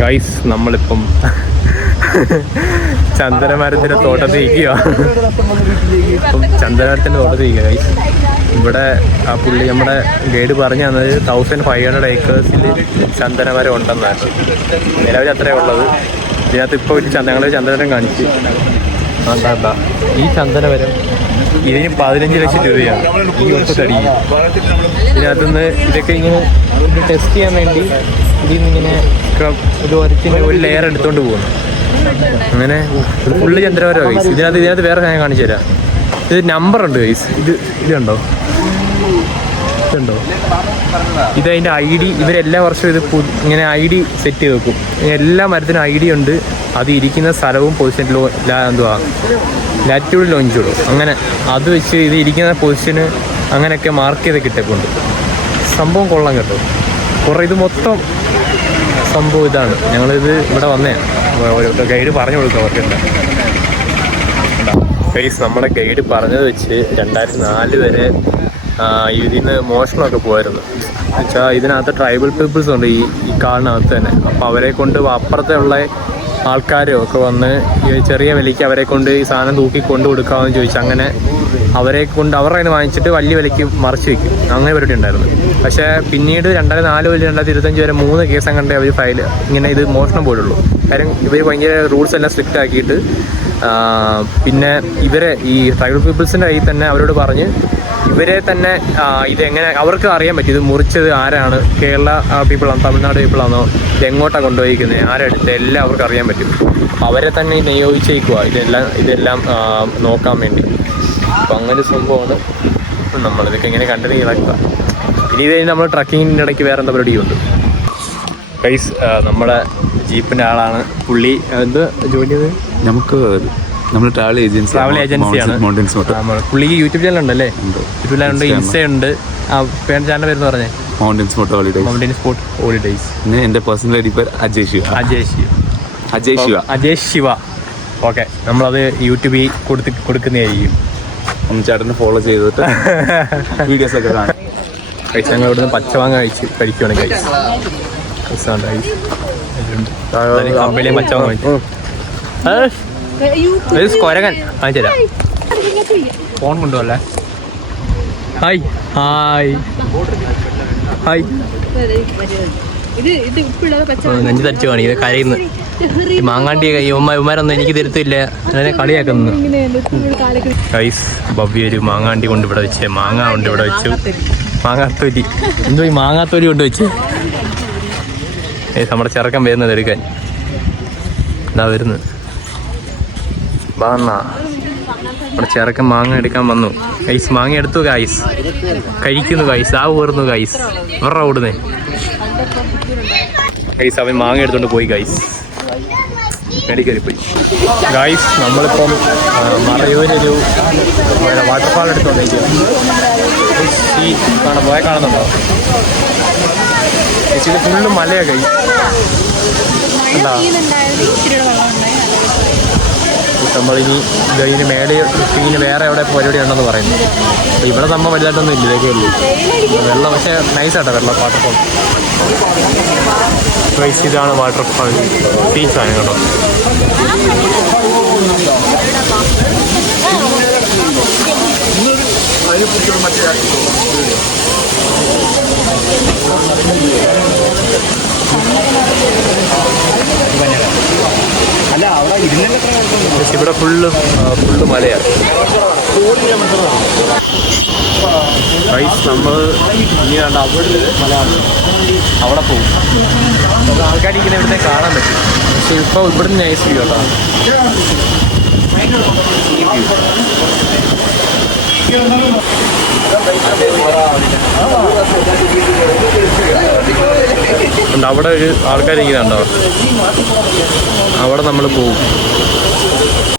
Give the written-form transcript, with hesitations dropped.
Guys നമ്മളിപ്പം ചന്ദനമരത്തിൻ്റെ തോട്ടത്തിൽ ഇരിക്കുക. ഇപ്പം ചന്ദനമരത്തിൻ്റെ തോട്ടത്തിൽ ഇരിക്കുക ഗൈസ്. ഇവിടെ ആ പുള്ളി നമ്മുടെ ഗൈഡ് പറഞ്ഞു തന്നത് 1500 ഏക്കേഴ്സിൽ ചന്ദനമരം ഉണ്ടെന്നായിരുന്നു. നിലവിൽ അത്രയാണ് ഉള്ളത്. ഇതിനകത്ത് ഇപ്പോൾ ഒരു ഞങ്ങൾ ചന്ദനമരം കാണിച്ച് എന്താ ഈ ചന്ദനമരം ഇതിന് 15 ലക്ഷം രൂപയാണ് ഈ ഒറ്റത്തടിക്ക്. ഇതിനകത്തുനിന്ന് ഇതൊക്കെ ഇങ്ങനെ ടെസ്റ്റ് ചെയ്യാൻ വേണ്ടി ഇതിൽ നിന്നിങ്ങനെ ഇത് ഒരച്ചിൻ്റെ ഒരു ലെയർ എടുത്തുകൊണ്ട് പോകുന്നു. അങ്ങനെ ഫുള്ള് ചന്ദ്രമരം ഗൈസ്. ഇതിനകത്ത് വേറെ ഞാൻ കാണിച്ചു തരാം. ഇത് നമ്പറുണ്ട് ഗൈസ്. ഇതുണ്ടോ ഇതതിൻ്റെ ID. ഇവരെല്ലാ വർഷവും ഇത് ഇങ്ങനെ ID സെറ്റ് ചെയ്ത് വെക്കും. എല്ലാ മരത്തിനും ID ഉണ്ട്. അത് ഇരിക്കുന്ന സ്ഥലവും പൊസിഷനിലും എന്തുവാ ലാറ്റിറ്റ്യൂഡ് ലോഞ്ചിടും. അങ്ങനെ അത് വെച്ച് ഇത് ഇരിക്കുന്ന പൊസിഷന് അങ്ങനെയൊക്കെ മാർക്ക് ചെയ്തൊക്കെ ഇട്ടേക്കുണ്ട്. സംഭവം കൊള്ളാം കേട്ടോ. കുറേ ഇത് മൊത്തം സംഭവം ഇതാണ്. ഞങ്ങളിത് ഇവിടെ വന്നേ ഗൈഡ് പറഞ്ഞു കൊടുക്കുക അവർക്കുണ്ട്. ഗൈസ് നമ്മുടെ ഗൈഡ് പറഞ്ഞത് വെച്ച് 2004 വരെ ഇതിന് മോഷണമൊക്കെ പോയിരുന്നു. എന്നുവെച്ചാൽ ഇതിനകത്ത് ട്രൈബൽ പീപ്പിൾസ് ഉണ്ട് ഈ കാടിനകത്ത് തന്നെ. അപ്പോൾ അവരെ കൊണ്ട് അപ്പുറത്തെ ഉള്ള ആൾക്കാരും ഒക്കെ വന്ന് ചെറിയ വിലയ്ക്ക് അവരെ കൊണ്ട് ഈ സാധനം തൂക്കി കൊണ്ടു കൊടുക്കാമെന്ന് ചോദിച്ചു. അങ്ങനെ അവരെ കൊണ്ട് അവരുടെ കയ്യിൽ വാങ്ങിച്ചിട്ട് വലിയ വിലയ്ക്ക് മറിച്ച് വയ്ക്കും. അങ്ങനെ പരിപാടി ഉണ്ടായിരുന്നു. പക്ഷേ പിന്നീട് 2004 മുതൽ 2025 വരെ 3 കേസം കണ്ടേ അവർ ഫയൽ ഇങ്ങനെ ഇത് മോഷണം പോലുള്ളൂ. കാര്യം ഇവർ ഭയങ്കര റൂൾസ് എല്ലാം സ്ട്രിക്റ്റ് ആക്കിയിട്ട് പിന്നെ ഇവരെ ഈ ട്രൈബൽ പീപ്പിൾസിൻ്റെ കയ്യിൽ തന്നെ അവരോട് പറഞ്ഞ് ഇവരെ തന്നെ ഇതെങ്ങനെ അവർക്ക് അറിയാൻ പറ്റും ഇത് മുറിച്ചത് ആരാണ്, കേരള പീപ്പിളാണോ തമിഴ്നാട് പീപ്പിളാണോ, ഇതെങ്ങോട്ടാണ് കൊണ്ടുപോയിരിക്കുന്നത്, ആരെടുത്ത് എല്ലാം അവർക്ക് അറിയാൻ പറ്റും. അവരെ തന്നെ നിയോഗിച്ചേക്കുക ഇതെല്ലാം നോക്കാൻ വേണ്ടി. അപ്പം അങ്ങനെ സംഭവമാണ് നമ്മളിതൊക്കെ ഇങ്ങനെ കണ്ടിട്ട് കിടക്കുക. ഇനി ഇത് നമ്മൾ ട്രക്കിങ്ങിൻ്റെ ഇടയ്ക്ക് വേറെ എന്താ പരിപാടിയുണ്ട് ഗൈസ്. നമ്മുടെ ജീപ്പിൻ്റെ ആളാണ് പുള്ളി. എന്ത് ജോലി ചെയ്ത് നമ്മൾ ട്രാവൽ ഏജൻസിയാണ്. പുള്ളിക്ക് യൂട്യൂബ് ചാനൽ ഉണ്ടല്ലേ? യൂട്യൂബ് ചാനൽ ഉണ്ട്, ഇൻസ്റ്റ ഉണ്ട്. ചാനൽ വരുന്ന പറഞ്ഞേ മൗണ്ടൻ സ്പോട്ട് ഹോളിഡേയ്സ്. പിന്നെ എൻ്റെ പേഴ്സണൽ ഐഡി പേര് അജയ് ശിവ. ഓക്കെ, നമ്മളത് യൂട്യൂബിൽ കൊടുക്കുന്നതായിരിക്കും. ചേട്ടനെ ഫോളോ ചെയ്തിട്ട് വീഡിയോസ് ഒക്കെ കാണാം. കഴിച്ച് ഞങ്ങൾ ഇവിടുന്ന് പച്ചമാങ്ങ കഴിക്കുവാണ് കഴിച്ച് കമ്പനിയിലെ പച്ചമാങ്ങ കഴിച്ചു. കൊരകൻ വാങ്ങിച്ചരാ. ഫോൺ കൊണ്ടുപോകല്ലേ. Hi hi hi. നെഞ്ച് തരിച്ചു കാണി. ഇത് കരയുന്നു. ഈ മാങ്ങാണ്ടി ഇവന്മാരൊന്നും എനിക്ക് തരുത്തില്ല. അതിനെ കളിയാക്കുന്നു. ഗൈസ് ഭവ്യ ഒരു മാങ്ങാണ്ടി കൊണ്ട് ഇവിടെ വെച്ച് മാങ്ങ കൊണ്ട് ഇവിടെ വെച്ചു. മാങ്ങാത്തോലി എന്തോ ഈ മാങ്ങാത്തോലി കൊണ്ട് വെച്ച് നമ്മുടെ ചെറുക്കൻ വരുന്നത് എടുക്കാൻ. എന്താ വരുന്നത് ബാന്നാ. നമ്മുടെ ചെറുക്കൻ മാങ്ങ എടുക്കാൻ വന്നു ഗൈസ്. മാങ്ങ എടുത്തു ഗൈസ്. കഴിക്കുന്നു ഗൈസ്. ആ ഊർന്നു ഗൈസ്. ഇവരുടെ ഓടുന്നേ ഗൈസ്. അവൻ മാങ്ങ എടുത്തോണ്ട് പോയി ഗൈസ്. മേടിക്കറി പോയി ഗൈസ്. നമ്മളിപ്പം മറയൂരൊരു വാട്ടർഫാൾ എടുത്തോണ്ടിരിക്കുക. പോയ കാണുന്നുണ്ടോ? ഇത് ഫുള്ള് മലയാ ഗൈസ്. എന്താ നമ്മളിനി ഇതിന് മേലെ ഇങ്ങനെ വേറെ എവിടെ പരിപാടി ഉണ്ടെന്ന് പറയുന്നു. ഇവിടെ നമ്മൾ വലുതായിട്ടൊന്നും ഇല്ല. ഇതൊക്കെ ഉള്ളൂ വെള്ളം. പക്ഷേ നൈസാട്ടോ വെള്ളം. Waterfall guys. ഇതാണ് വാട്ടർഫാൾ. ബീച്ചാണ് കേട്ടോ. ഇവിടെ ഫുള്ള് മലയാണ് ഗൈസ്. നമ്മൾ ഇനി കണ്ട അവിടെ പോകും. ആൾക്കാർക്ക് ഇങ്ങനെ ഇവിടുത്തെ കാണാൻ പറ്റും. പക്ഷെ ഇപ്പോൾ ഇവിടുന്ന് നൈസ് വ്യൂ കേട്ടോ. അവിടെ ഒരു ആൾക്കാരിങ്ങനെ ഉണ്ടോ? അവിടെ നമ്മൾ പോകും.